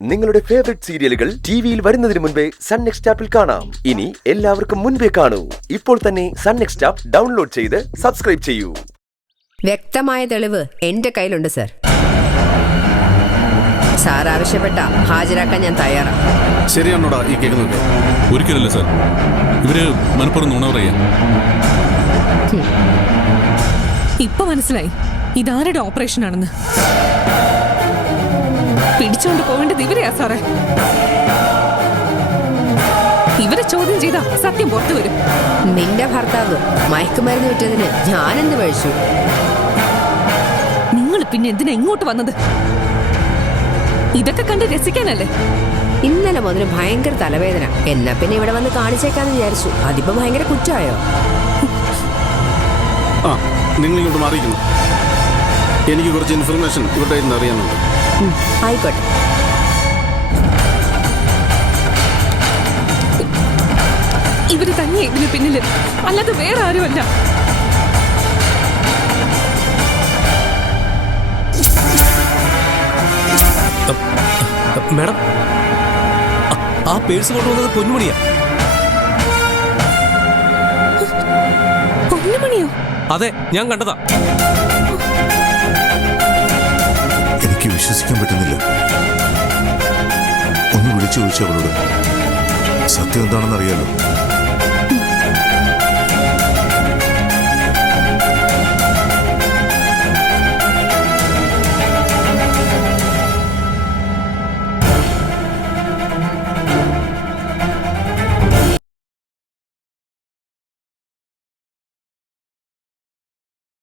നിങ്ങളുടെ ഫേവറേറ്റ് സീരിയലുകൾ ടിവിയിൽ വരുന്നതിന് മുൻപേ സൺ നെക്സ്റ്റ് ആപ്പിൽ കാണാം. ഇനി എല്ലാവർക്കും മുൻപേ കാണൂ. ഇപ്പോൾ തന്നെ സൺ നെക്സ്റ്റ് ആപ്പ് ഡൗൺലോഡ് ചെയ്ത് സബ്സ്ക്രൈബ് ചെയ്യൂ. വ്യക്തമായ തെളിവ് എന്റെ കയ്യിലുണ്ട് സർ. സാർ ആവശ്യപ്പെട്ട ഹാജരാക്കാൻ ഞാൻ തയ്യാറാണ്. ശരിയാണോടാ ഈ കേൾക്കുന്നത്? ഒരിക്കലല്ല സർ, ഇവര് മനപ്പുറം നുണ പറയാ. ഇപ്പൊ മനസ്സിലായി ഇതാരുടെ ഓപ്പറേഷൻ ആണെന്ന്. പിടിച്ചോണ്ട് പോവേണ്ടത് ഇവരെയാ സാറേ. ഇവരെ ചോദ്യം ചെയ്താ സത്യം പുറത്തു വരും. നിന്റെ ഭർത്താവ് മയക്കുമരുന്ന് വിറ്റതിന് ഞാനെന്ത് കഴിച്ചു? നിങ്ങൾ പിന്നെ എന്തിനാ ഇങ്ങോട്ട് വന്നത്? ഇതൊക്കെ കണ്ട് രസിക്കാനല്ലേ? ഇന്നലെ മുതൽ ഭയങ്കര തലവേദന. എന്നാ പിന്നെ ഇവിടെ വന്ന് കാണിച്ചേക്കാന്ന് വിചാരിച്ചു. അതിപ്പോ ഭയങ്കര കുറ്റമായോ? ആ, നിങ്ങൾ ഇങ്ങോട്ട് മാറിയിരിക്കുന്നു. എനിക്ക് കുറച്ച് ഇൻഫർമേഷൻ ഇവരുടെ കയ്യിൽ നിന്ന് അറിയാനുണ്ട്. ആയിക്കോട്ടെ. ഇവര് തന്നെ ഇതിന് പിന്നില്, അല്ലാതെ വേറെ ആരുമല്ല. മാഡം, ആ പേഴ്സ് കൊണ്ടുവന്നത് പൊന്നുമണിയാ. പൊന്നുമണിയോ? അതെ, ഞാൻ കണ്ടതാ. എനിക്ക് വിശ്വസിക്കാൻ പറ്റുന്നില്ല. ഒന്ന് വിളിച്ചു ചോദിച്ചു അവളോട്. സത്യം എന്താണെന്ന് അറിയാലോ.